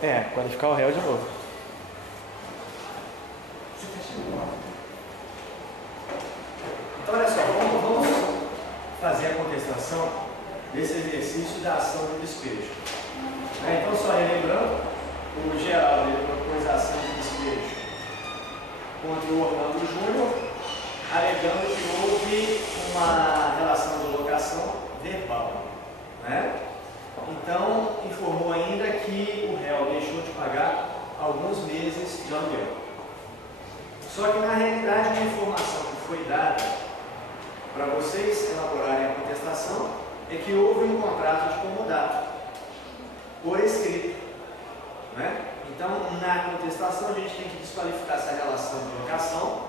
Qualificar o réu de novo. Então, olha só, vamos fazer a contestação desse exercício da ação do despejo. Então, só relembrando, o Geraldo ele propôs a ação de despejo contra o Orlando Júnior, alegando que houve uma relação de locação verbal. Né? Então, informou ainda que o réu deixou de pagar alguns meses de aluguel. Só que, na realidade, a informação que foi dada para vocês elaborarem a contestação é que houve um contrato de comodato por escrito. Né? Então, na contestação, a gente tem que desqualificar essa relação de locação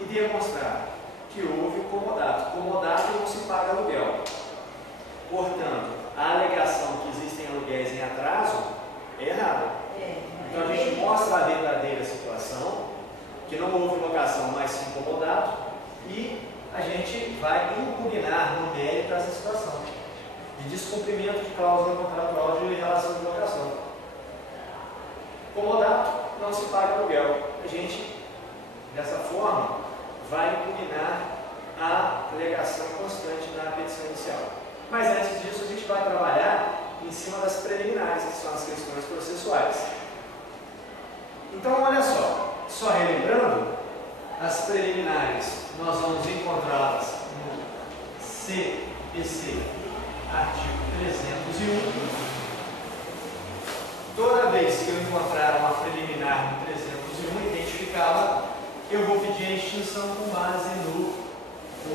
e demonstrar que houve comodato. Comodato não se paga aluguel. Portanto, a alegação que existem aluguéis em atraso é errada. Então, a gente mostra a verdadeira situação, que não houve locação, mas sim comodato, e a gente vai impugnar no mérito essa situação de descumprimento de cláusula contratual de relação de locação. Comodato não se paga aluguel. A gente, dessa forma, vai impugnar a alegação constante na petição inicial. Mas antes disso, a gente vai trabalhar em cima das preliminares, que são as questões processuais. Então, olha só relembrando, as preliminares nós vamos encontrá-las no CPC, artigo 301. Toda vez que eu encontrar uma preliminar no 301 identificá-la, eu vou pedir a extinção com base no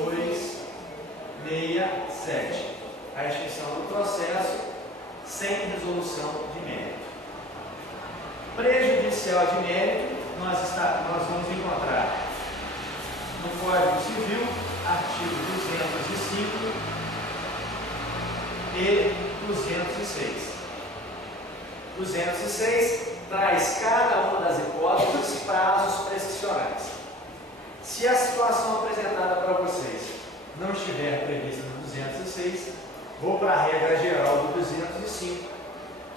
267. A extinção do processo sem resolução de mérito. Prejudicial de mérito, nós vamos encontrar no Código Civil, artigo 205 e 206. 206 traz cada uma das hipóteses prazos prescricionais. Se a situação apresentada para vocês não estiver prevista no 206, vou para a regra geral do 205,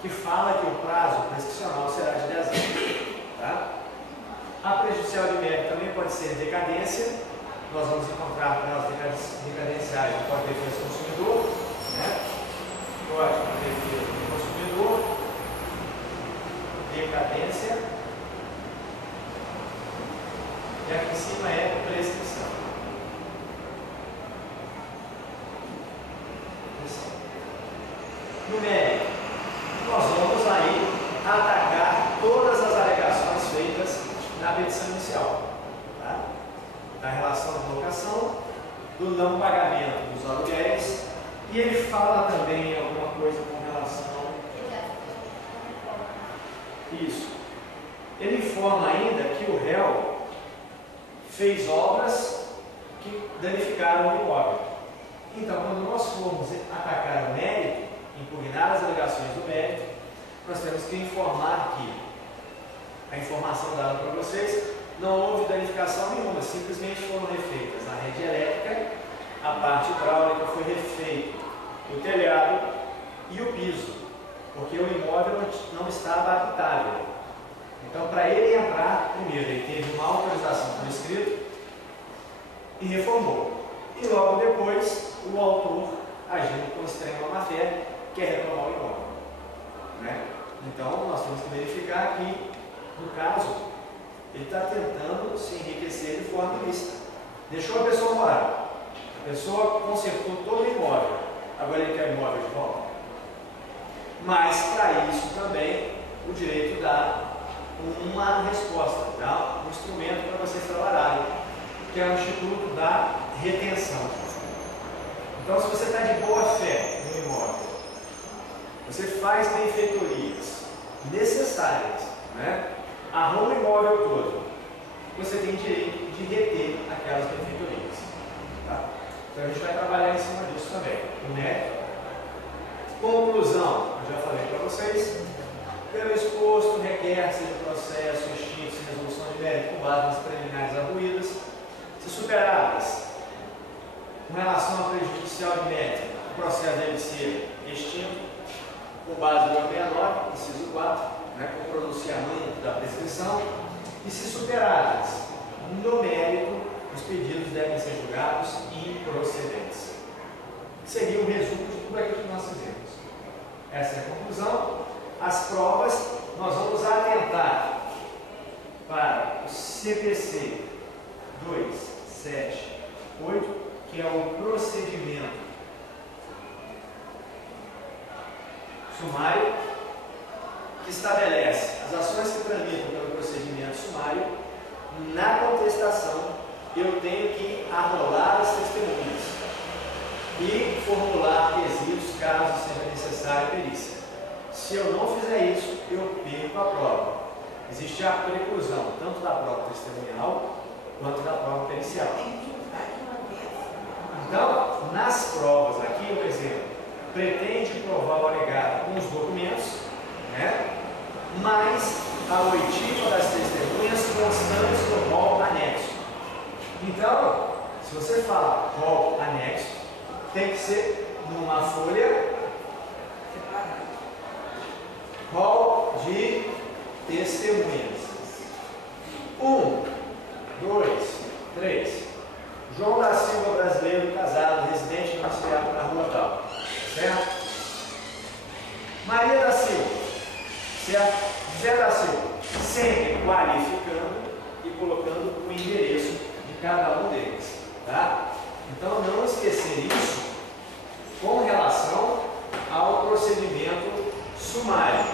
que fala que o prazo prescricional será de 10 anos. Tá? A prejudicial de mérito também pode ser decadência. Nós vamos encontrar prazos decadenciais do Código de Defesa do Consumidor, né? Código de Defesa do Consumidor, decadência, e aqui em cima é prescrição. No mérito, nós vamos aí atacar todas as alegações feitas na petição inicial, tá? Da relação de locação, do não pagamento dos aluguéis, e ele fala também alguma coisa com relação. Isso. Ele informa ainda que o réu fez obras que danificaram o imóvel. Então, quando nós formos atacar o mérito, impugnar as alegações do mérito, nós temos que informar que a informação dada para vocês não houve danificação nenhuma, simplesmente foram refeitas a rede elétrica, a parte hidráulica foi refeito o telhado e o piso, porque o imóvel não estava habitável. Então, para ele entrar, primeiro ele teve uma autorização por escrito e reformou. E logo depois, o autor, agindo com extrema má-fé, quer retomar o imóvel. Né? Então, nós temos que verificar que, no caso, ele está tentando se enriquecer de forma ilícita. Deixou a pessoa morar. A pessoa consertou todo o imóvel. Agora ele quer o imóvel de volta. Mas, para isso também, o direito dá uma resposta, dá um instrumento para vocês trabalharem, que é o Instituto da Retenção. Então, se você está de boa fé no imóvel, você faz benfeitorias necessárias, né? Arruma o imóvel todo, você tem direito de reter aquelas benfeitorias. Tá? Então, a gente vai trabalhar em cima disso também. Né? Conclusão, eu já falei para vocês. Pelo exposto, requer-se de processo extinto sem resolução de mérito com base nas preliminares arguidas. Se superadas, com relação ao prejudicial de mérito, o processo deve ser extinto com base no 69, inciso 4. né, com o pronunciamento da prescrição, e se superadas, no mérito, os pedidos devem ser julgados improcedentes. Seria o resumo de tudo aquilo que nós fizemos. Essa é a conclusão. As provas, nós vamos atentar para o CPC 278, que é o procedimento sumário, que estabelece as ações que tramitam pelo procedimento sumário. Na contestação, eu tenho que arrolar as testemunhas e formular quesitos caso seja necessária perícia. Se eu não fizer isso, eu perco a prova. Existe a preclusão tanto da prova testemunhal quanto da prova pericial. Então, nas provas aqui, por exemplo, pretende provar o alegado com os documentos, né? Mais a oitiva das testemunhas constantes do rol anexo. Então, se você fala rol anexo, tem que ser numa folha rol de testemunhas. 1, 2, 3. João da Silva, brasileiro, casado, residente domiciliado na rua tal. Certo? Maria da Silva, certo? José da Silva, sempre qualificando e colocando o endereço de cada um deles. Tá? Então, não esquecer isso com relação ao procedimento sumário.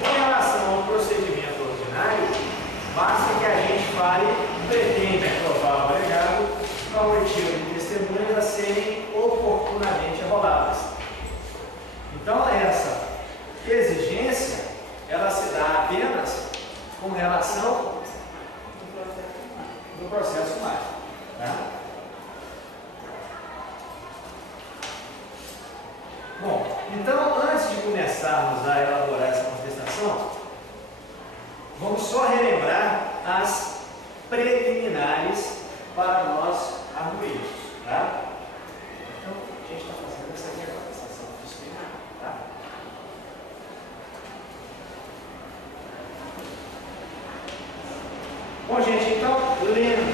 Com relação ao procedimento ordinário, basta que a gente fale, pretende provar o alegado com a oitiva de testemunhas a serem oportunamente arroladas. Então, essa exigência, ela se dá apenas com relação do processo sumário. Tá? Bom, então, antes de começarmos a elaborar essa contestação, vamos só relembrar as preliminares para nós arguirmos, tá? Então, a gente está fazendo essa aqui agora, essa ação disciplinar, tá? Bom, gente, então, lendo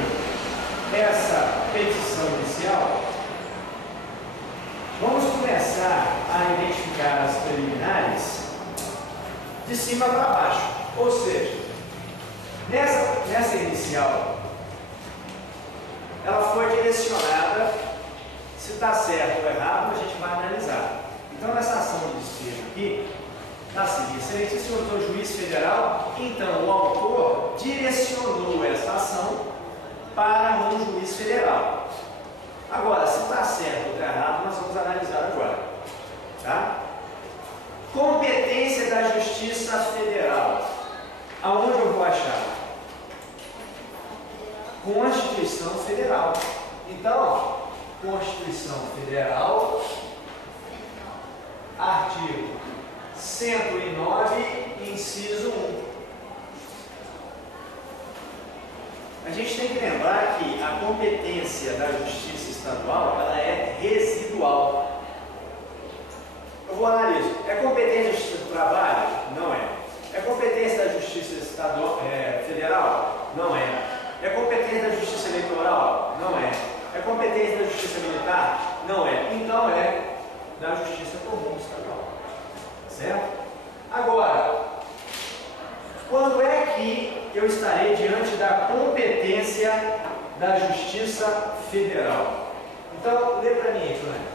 essa petição inicial, vamos começar a identificar as preliminares de cima para baixo. Ou seja, nessa inicial, ela foi direcionada, se está certo ou errado, a gente vai analisar. Então, nessa ação de despejo aqui, está assim: excelentíssimo doutor juiz federal, então o autor direcionou essa ação para um juiz federal. Agora, se está certo ou está errado, nós vamos analisar agora. Tá? Competência da Justiça Federal. Aonde eu vou achar? Constituição Federal. Então, Constituição Federal, artigo 109, inciso 1. A gente tem que lembrar que a competência da Justiça Estadual, ela é residual. Eu vou analisar. É competência da Justiça do Trabalho? Não é. É competência da Justiça Estadual, Federal? Não é. É competência da Justiça Eleitoral? Não é. É competência da Justiça Militar? Não é. Então é da Justiça Comum Estadual. Certo? Agora, quando é que eu estarei diante da competência da Justiça Federal? Então, lê para mim, Joana.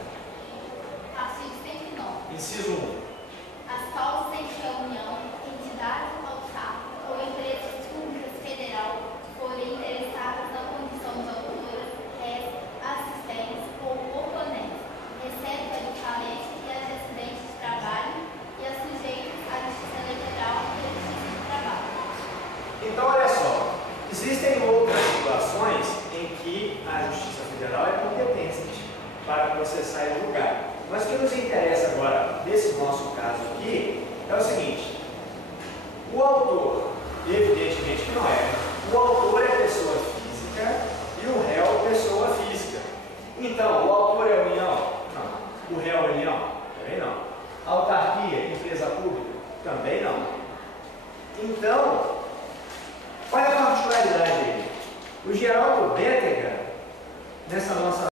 Artigo 109. Inciso 1. As causas em que a União, entidade autarca ou empresas públicas federal forem interessadas na condição de autoras, assistentes ou oponentes, exceto a de falência e a de acidente de trabalho e as sujeitas à justiça eleitoral e à justiça do trabalho. Então, olha só, existem outras situações em que a Justiça Federal é competente para processar e julgar. Mas o que nos interessa agora, nesse nosso caso aqui, é o seguinte: o autor, evidentemente que não é, o autor é pessoa física e o réu é pessoa física. Então, o autor é a União? Não. O réu é a União? Também não. A autarquia, empresa pública? Também não. Então, olha a particularidade aí. O Geraldo Bétega, nessa nossa